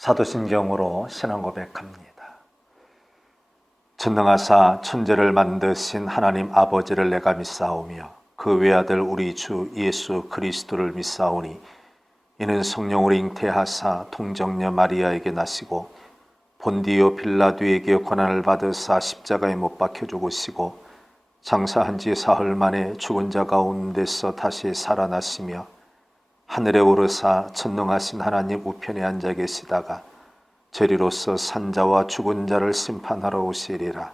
사도신경으로 신앙 고백합니다. 전능하사 천지를 만드신 하나님 아버지를 내가 믿사오며 그 외아들 우리 주 예수 그리스도를 믿사오니 이는 성령으로 잉태하사 통정녀 마리아에게 나시고 본디오 빌라도에게 고난을 받으사 십자가에 못 박혀 죽으시고 장사한 지 사흘 만에 죽은 자 가운데서 다시 살아나시며 하늘에 오르사 전능하신 하나님 우편에 앉아 계시다가 저리로서 산자와 죽은 자를 심판하러 오시리라.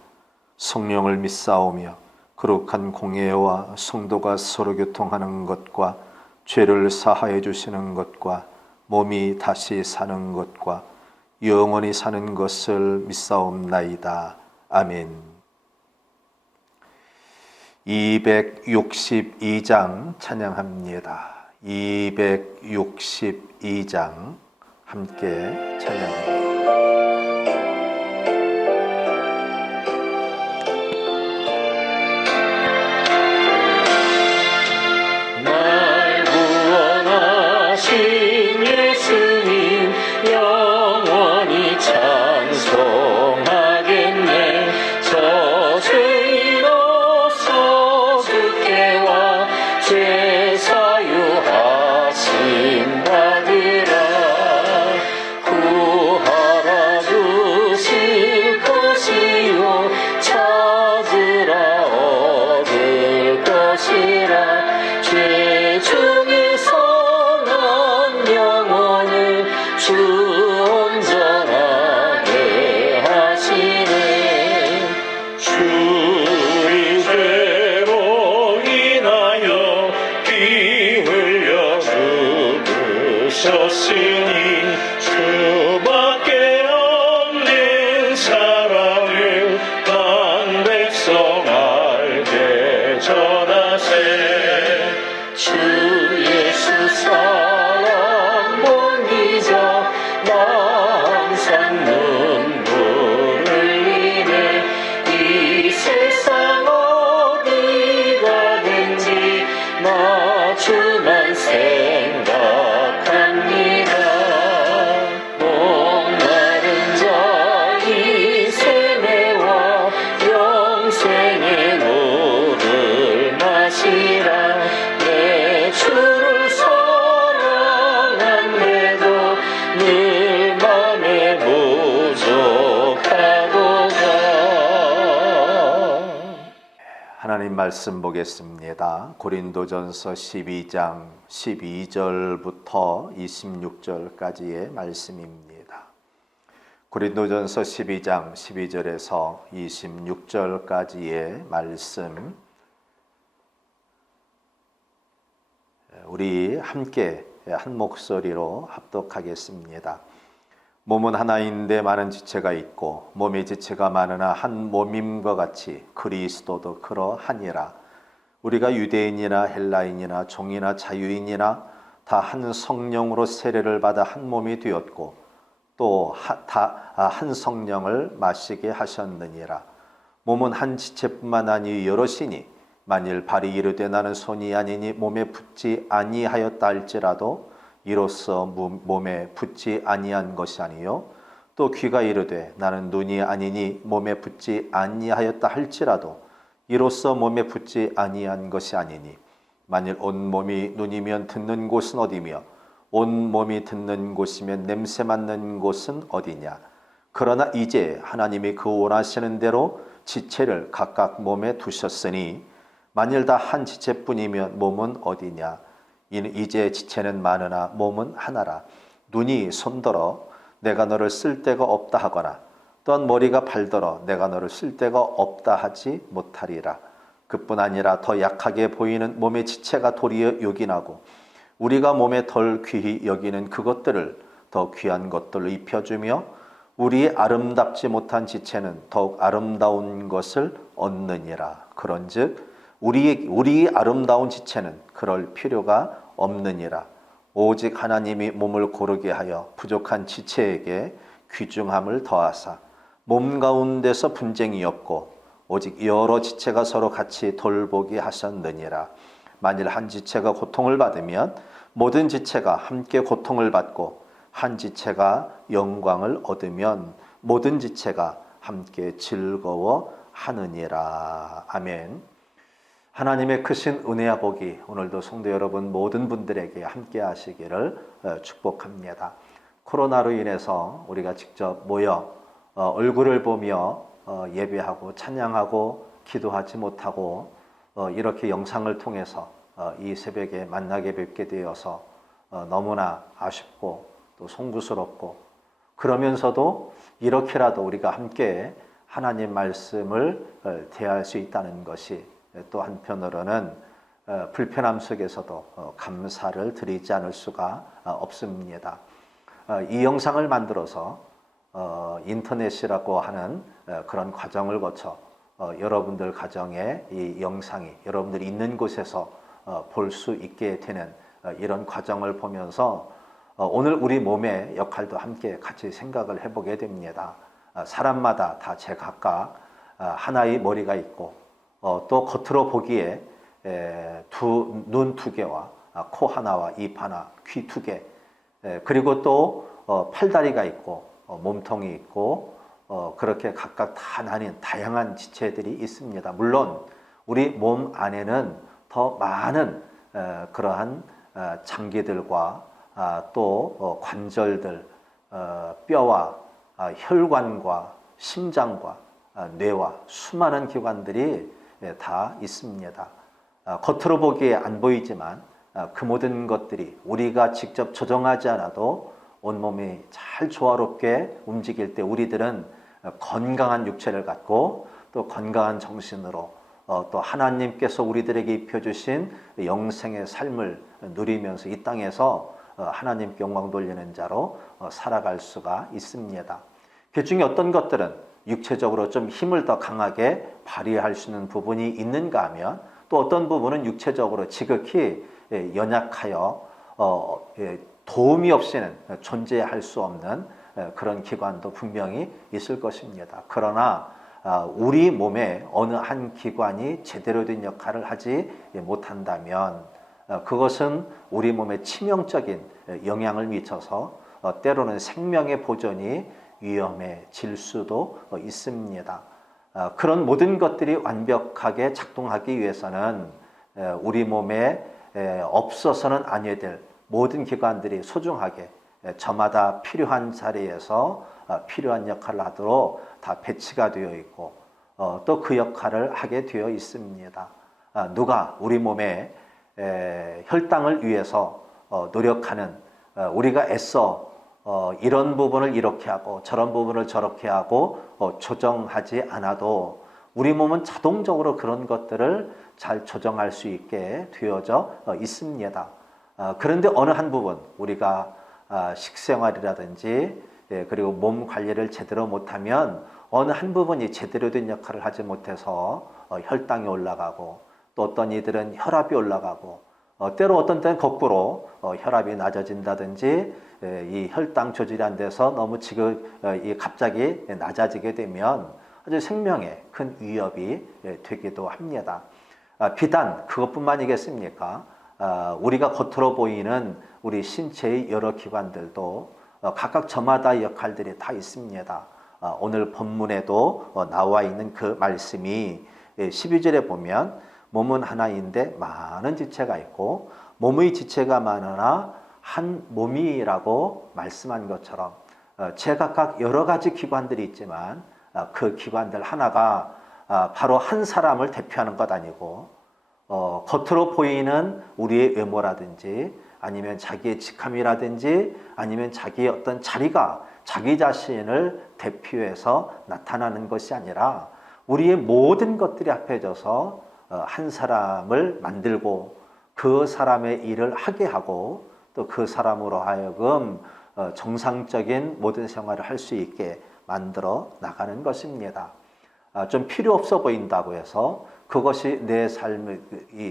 성령을 믿사오며 거룩한 공예와 성도가 서로 교통하는 것과 죄를 사하여 주시는 것과 몸이 다시 사는 것과 영원히 사는 것을 믿사옵나이다. 아멘. 262장 찬양합니다. 262장 함께 찬양합니다. 날 구원하신 예수님 영원히 찬송하겠네. 저 죄인으로서 주께 와 죄 사유하심 받으라. 구하라 주실 것이요 찾으라 얻을 것이라. 죄 중에서 난 영혼을 주 온전하게 하시네. 주의 죄로 인하여 피 흘려 죽으셨으니 주밖에 없는 사랑을 난 백성 알게 전하세. 주 예수 사랑 못 잊어 나 항상 눈물 흘리네. 이 세상 어디 가든지 나 주만 생각합니다. 목마른 자의 세매와 영생의 물을 마시라. 내 주를 사랑한데도 늘 맘에 부족하도다. 하나님 말씀 보겠습니다. 고린도전서 12장 12절부터 26절까지의 말씀입니다. 고린도전서 12장 12절에서 26절까지의 말씀, 우리 함께 한 목소리로 합독하겠습니다. 몸은 하나인데 많은 지체가 있고 몸의 지체가 많으나 한 몸임과 같이 그리스도도 그러하니라. 우리가 유대인이나 헬라인이나 종이나 자유인이나 다 한 성령으로 세례를 받아 한 몸이 되었고 또 다 한 성령을 마시게 하셨느니라. 몸은 한 지체뿐만 아니 여럿이니 만일 발이 이르되 나는 손이 아니니 몸에 붙지 아니하였다 할지라도 이로써 몸에 붙지 아니한 것이 아니요 또 귀가 이르되 나는 눈이 아니니 몸에 붙지 아니하였다 할지라도 이로써 몸에 붙지 아니한 것이 아니니 만일 온 몸이 눈이면 듣는 곳은 어디며 온 몸이 듣는 곳이면 냄새 맡는 곳은 어디냐. 그러나 이제 하나님이 그 원하시는 대로 지체를 각각 몸에 두셨으니 만일 다 한 지체뿐이면 몸은 어디냐. 이제 지체는 많으나 몸은 하나라. 눈이 손더러 내가 너를 쓸 데가 없다 하거나 또한 머리가 발더러 내가 너를 쓸 데가 없다 하지 못하리라. 그뿐 아니라 더 약하게 보이는 몸의 지체가 도리어 요긴하고 우리가 몸에 덜 귀히 여기는 그것들을 더 귀한 것들로 입혀주며 우리의 아름답지 못한 지체는 더욱 아름다운 것을 얻느니라. 그런즉 우리의 아름다운 지체는 그럴 필요가 없느니라. 오직 하나님이 몸을 고르게 하여 부족한 지체에게 귀중함을 더하사 몸 가운데서 분쟁이 없고 오직 여러 지체가 서로 같이 돌보게 하셨느니라. 만일 한 지체가 고통을 받으면 모든 지체가 함께 고통을 받고 한 지체가 영광을 얻으면 모든 지체가 함께 즐거워하느니라. 아멘. 하나님의 크신 은혜와 복이 오늘도 성도 여러분 모든 분들에게 함께 하시기를 축복합니다. 코로나로 인해서 우리가 직접 모여 얼굴을 보며 예배하고 찬양하고 기도하지 못하고 이렇게 영상을 통해서 이 새벽에 만나게 뵙게 되어서 너무나 아쉽고 또 송구스럽고, 그러면서도 이렇게라도 우리가 함께 하나님 말씀을 대할 수 있다는 것이 또 한편으로는 불편함 속에서도 감사를 드리지 않을 수가 없습니다. 이 영상을 만들어서 인터넷이라고 하는 그런 과정을 거쳐 여러분들 가정에 이 영상이 여러분들이 있는 곳에서 볼 수 있게 되는 이런 과정을 보면서 오늘 우리 몸의 역할도 함께 같이 생각을 해보게 됩니다. 사람마다 다 제각각 하나의 머리가 있고 또 겉으로 보기에 눈 두 개와 코 하나와 입 하나, 귀 두 개, 그리고 또 팔다리가 있고 몸통이 있고 그렇게 각각 다 나뉜 다양한 지체들이 있습니다. 물론 우리 몸 안에는 더 많은 그러한 장기들과 또 관절들, 뼈와 혈관과 심장과 뇌와 수많은 기관들이 다 있습니다. 겉으로 보기에 안 보이지만 그 모든 것들이 우리가 직접 조정하지 않아도 온몸이 잘 조화롭게 움직일 때 우리들은 건강한 육체를 갖고 또 건강한 정신으로 또 하나님께서 우리들에게 입혀주신 영생의 삶을 누리면서 이 땅에서 하나님께 영광 돌리는 자로 살아갈 수가 있습니다. 그 중에 어떤 것들은 육체적으로 좀 힘을 더 강하게 발휘할 수 있는 부분이 있는가 하면, 또 어떤 부분은 육체적으로 지극히 연약하여 도움이 없이는 존재할 수 없는 그런 기관도 분명히 있을 것입니다. 그러나 우리 몸의 어느 한 기관이 제대로 된 역할을 하지 못한다면 그것은 우리 몸에 치명적인 영향을 미쳐서 때로는 생명의 보존이 위험해질 수도 있습니다. 그런 모든 것들이 완벽하게 작동하기 위해서는 우리 몸에 없어서는 아니어야 될 모든 기관들이 소중하게 저마다 필요한 자리에서 필요한 역할을 하도록 다 배치가 되어 있고 또 그 역할을 하게 되어 있습니다. 누가 우리 몸에 혈당을 위해서 노력하는, 우리가 애써 이런 부분을 이렇게 하고 저런 부분을 저렇게 하고 조정하지 않아도 우리 몸은 자동적으로 그런 것들을 잘 조정할 수 있게 되어져 있습니다. 그런데 어느 한 부분 우리가 식생활이라든지 그리고 몸 관리를 제대로 못하면 어느 한 부분이 제대로 된 역할을 하지 못해서 혈당이 올라가고, 또 어떤 이들은 혈압이 올라가고, 때로 어떤 때는 거꾸로 혈압이 낮아진다든지 이 혈당 조절이 안 돼서 너무 갑자기 낮아지게 되면 아주 생명에 큰 위협이 되기도 합니다. 비단 그것뿐만이겠습니까? 우리가 겉으로 보이는 우리 신체의 여러 기관들도 각각 저마다의 역할들이 다 있습니다. 오늘 본문에도 나와 있는 그 말씀이 12절에 보면 몸은 하나인데 많은 지체가 있고 몸의 지체가 많으나 한 몸이라고 말씀한 것처럼 제각각 여러 가지 기관들이 있지만 그 기관들 하나가 바로 한 사람을 대표하는 것 아니고 겉으로 보이는 우리의 외모라든지 아니면 자기의 직함이라든지 아니면 자기의 어떤 자리가 자기 자신을 대표해서 나타나는 것이 아니라 우리의 모든 것들이 합해져서 한 사람을 만들고 그 사람의 일을 하게 하고 또 그 사람으로 하여금 정상적인 모든 생활을 할 수 있게 만들어 나가는 것입니다. 좀 필요 없어 보인다고 해서 그것이 내 삶의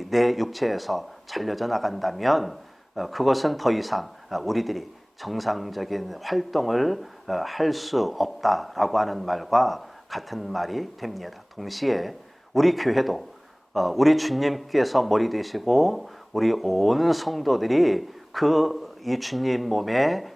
내 육체에서 잘려져 나간다면 그것은 더 이상 우리들이 정상적인 활동을 할 수 없다라고 하는 말과 같은 말이 됩니다. 동시에 우리 교회도 우리 주님께서 머리 되시고 우리 온 성도들이 이 주님 몸의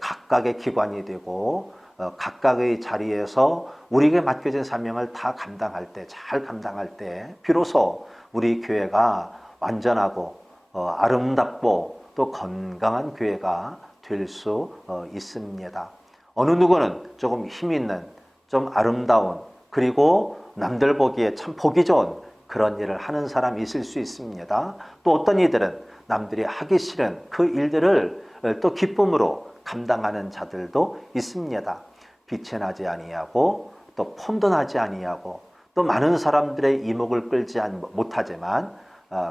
각각의 기관이 되고 각각의 자리에서 우리에게 맡겨진 사명을 다 감당할 때, 잘 감당할 때 비로소 우리 교회가 완전하고 아름답고 또 건강한 교회가 될 수 있습니다. 어느 누구는 조금 힘 있는, 좀 아름다운, 그리고 남들 보기에 참 보기 좋은 그런 일을 하는 사람이 있을 수 있습니다. 또 어떤 이들은 남들이 하기 싫은 그 일들을 또 기쁨으로 감당하는 자들도 있습니다. 빛이 나지 아니하고 또 폼도 나지 아니하고 또 많은 사람들의 이목을 끌지 못하지만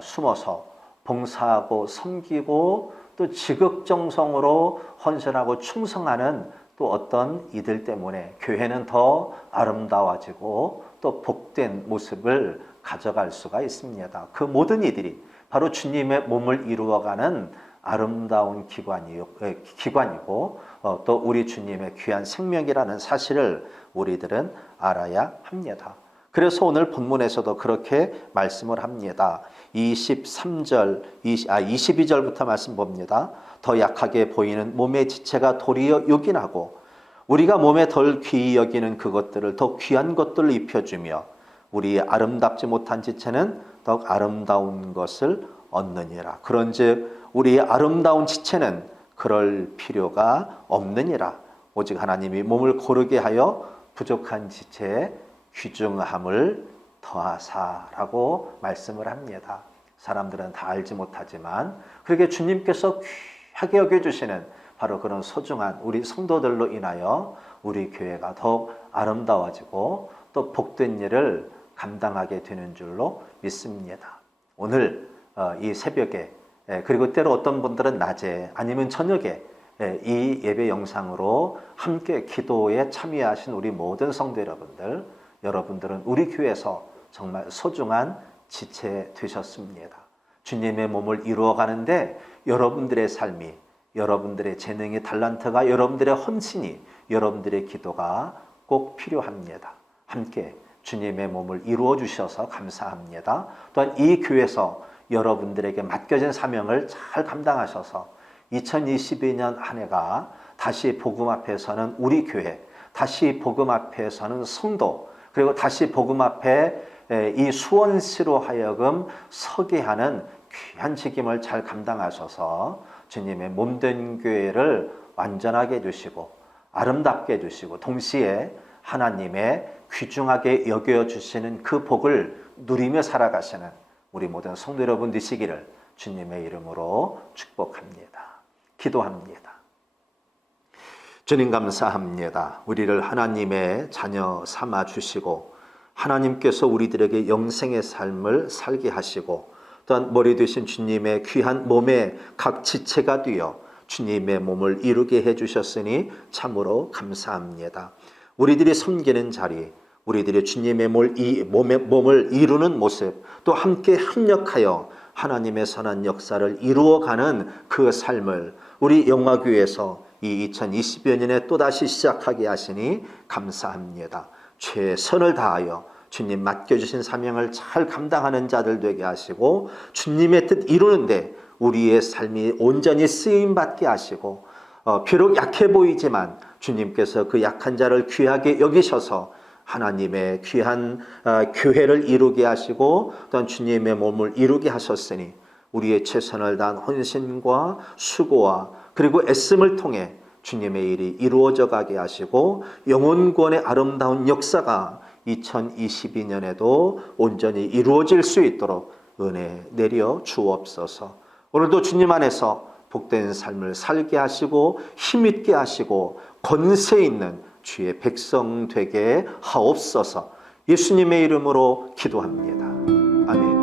숨어서 봉사하고 섬기고 또 지극정성으로 헌신하고 충성하는 또 어떤 이들 때문에 교회는 더 아름다워지고 또 복된 모습을 가져갈 수가 있습니다. 그 모든 이들이 바로 주님의 몸을 이루어가는 아름다운 기관이고 또 우리 주님의 귀한 생명이라는 사실을 우리들은 알아야 합니다. 그래서 오늘 본문에서도 그렇게 말씀을 합니다. 22절부터 말씀 봅니다. 더 약하게 보이는 몸의 지체가 도리어 요긴하고 우리가 몸에 덜 귀히 여기는 그것들을 더 귀한 것들을 입혀주며 우리 아름답지 못한 지체는 더욱 아름다운 것을 얻느니라. 그런즉 우리 아름다운 지체는 그럴 필요가 없느니라. 오직 하나님이 몸을 고르게 하여 부족한 지체에 귀중함을 더하사라고 말씀을 합니다. 사람들은 다 알지 못하지만 그렇게 주님께서 귀하게 여겨주시는 바로 그런 소중한 우리 성도들로 인하여 우리 교회가 더욱 아름다워지고 또 복된 일을 감당하게 되는 줄로 믿습니다. 오늘 이 새벽에 그리고 때로 어떤 분들은 낮에 아니면 저녁에 이 예배 영상으로 함께 기도에 참여하신 우리 모든 성도 여러분들은 우리 교회에서 정말 소중한 지체 되셨습니다. 주님의 몸을 이루어가는데 여러분들의 삶이, 여러분들의 재능의 달란트가, 여러분들의 헌신이, 여러분들의 기도가 꼭 필요합니다. 함께 주님의 몸을 이루어 주셔서 감사합니다. 또한 이 교회에서 여러분들에게 맡겨진 사명을 잘 감당하셔서 2022년 한 해가 다시 복음 앞에 서는 우리 교회, 다시 복음 앞에 서는 성도, 그리고 다시 복음 앞에 이 수원시로 하여금 서게 하는 귀한 책임을 잘 감당하셔서 주님의 몸된 교회를 완전하게 해주시고 아름답게 해주시고 동시에 하나님의 귀중하게 여겨주시는 그 복을 누리며 살아가시는 우리 모든 성도 여러분 되시기를 주님의 이름으로 축복합니다. 기도합니다. 주님 감사합니다. 우리를 하나님의 자녀 삼아 주시고 하나님께서 우리들에게 영생의 삶을 살게 하시고 또한 머리 되신 주님의 귀한 몸의 각 지체가 되어 주님의 몸을 이루게 해주셨으니 참으로 감사합니다. 우리들이 섬기는 자리, 우리들이 주님의 몸을 이루는 모습, 또 함께 협력하여 하나님의 선한 역사를 이루어가는 그 삶을 우리 영화교회에서 이 2020여 년에 또다시 시작하게 하시니 감사합니다. 최선을 다하여 주님 맡겨주신 사명을 잘 감당하는 자들 되게 하시고 주님의 뜻 이루는데 우리의 삶이 온전히 쓰임받게 하시고 비록 약해 보이지만 주님께서 그 약한 자를 귀하게 여기셔서 하나님의 귀한 교회를 이루게 하시고 또한 주님의 몸을 이루게 하셨으니 우리의 최선을 다한 헌신과 수고와 그리고 애씀을 통해 주님의 일이 이루어져 가게 하시고 영혼구원의 아름다운 역사가 2022년에도 온전히 이루어질 수 있도록 은혜 내려 주옵소서. 오늘도 주님 안에서 복된 삶을 살게 하시고 힘있게 하시고 권세 있는 주의 백성 되게 하옵소서. 예수님의 이름으로 기도합니다. 아멘.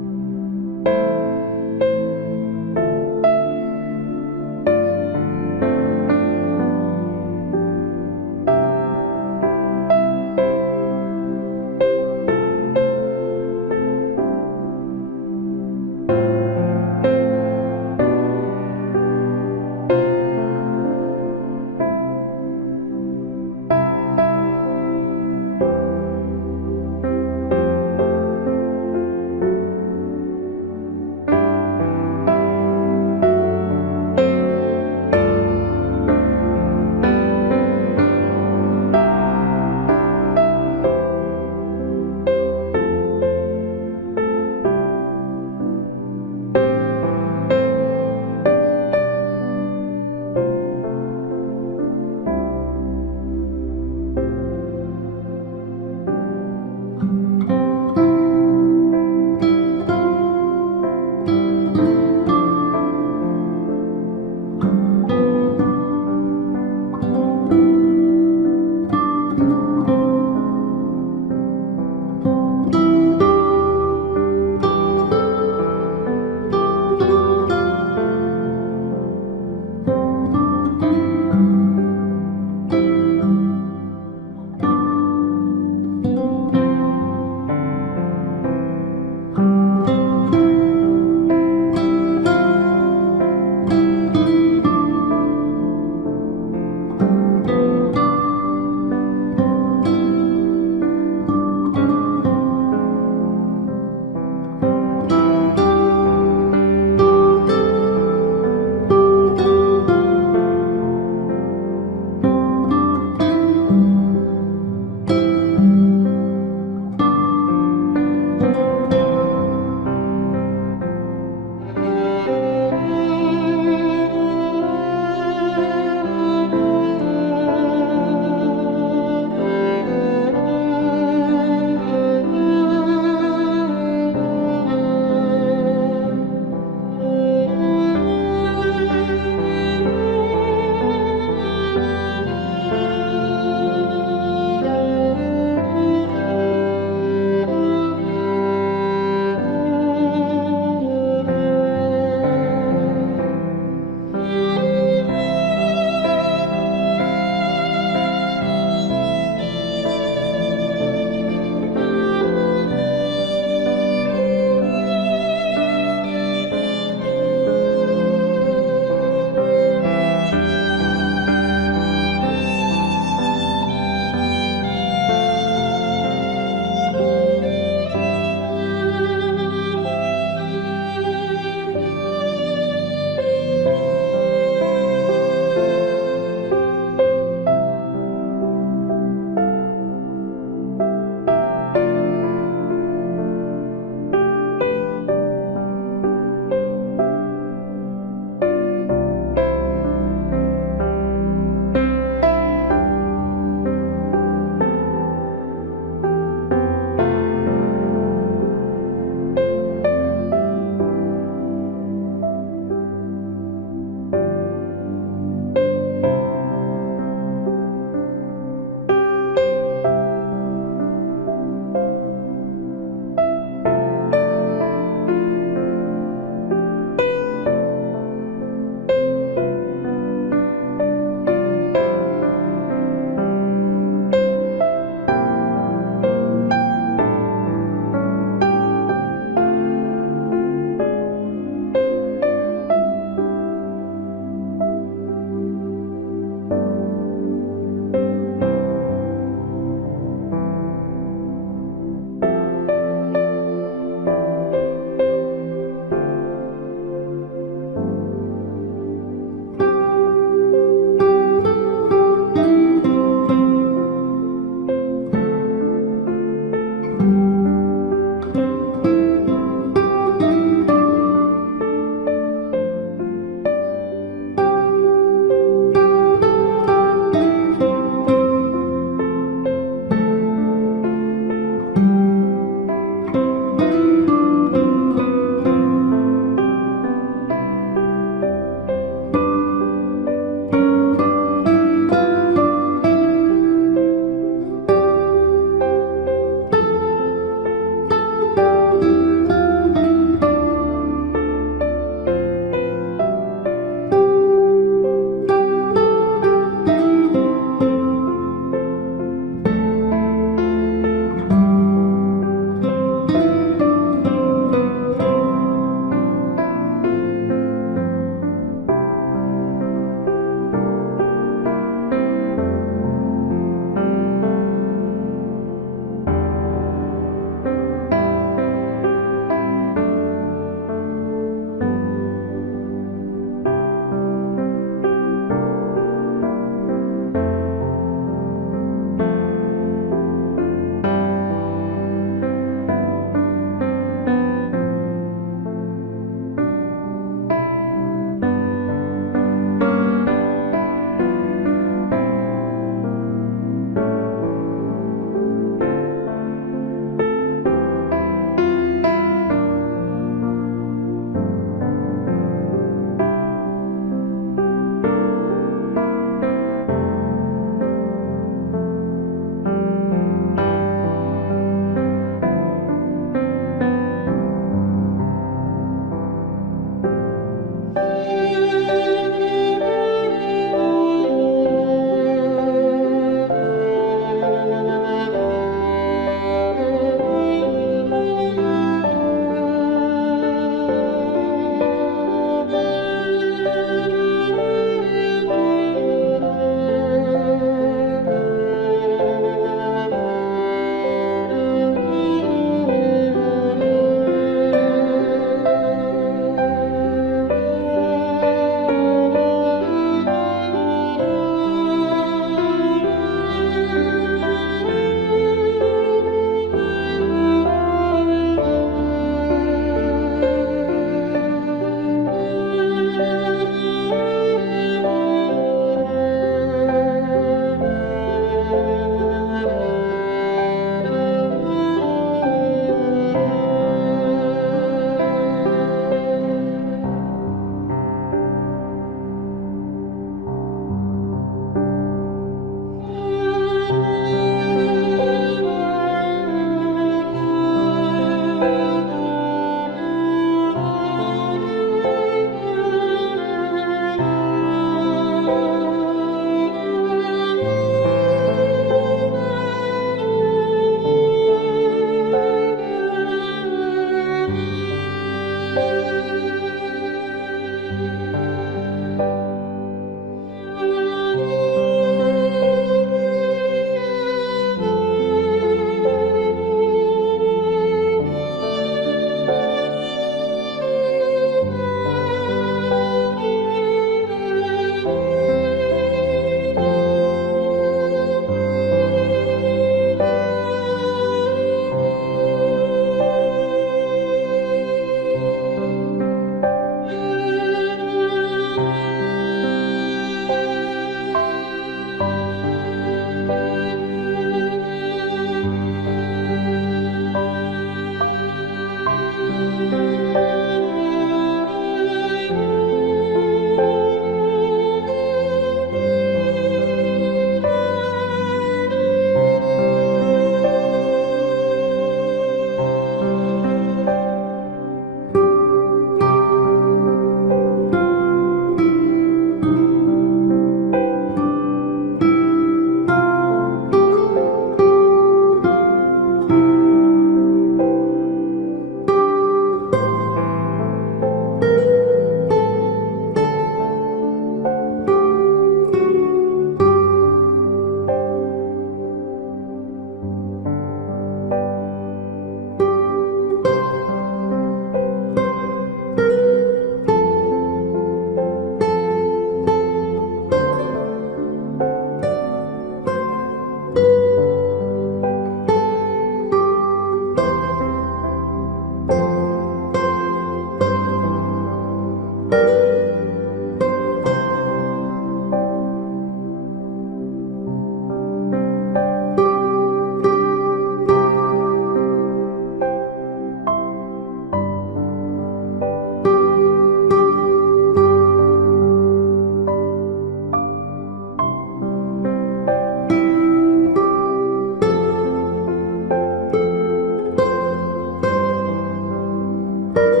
아멘.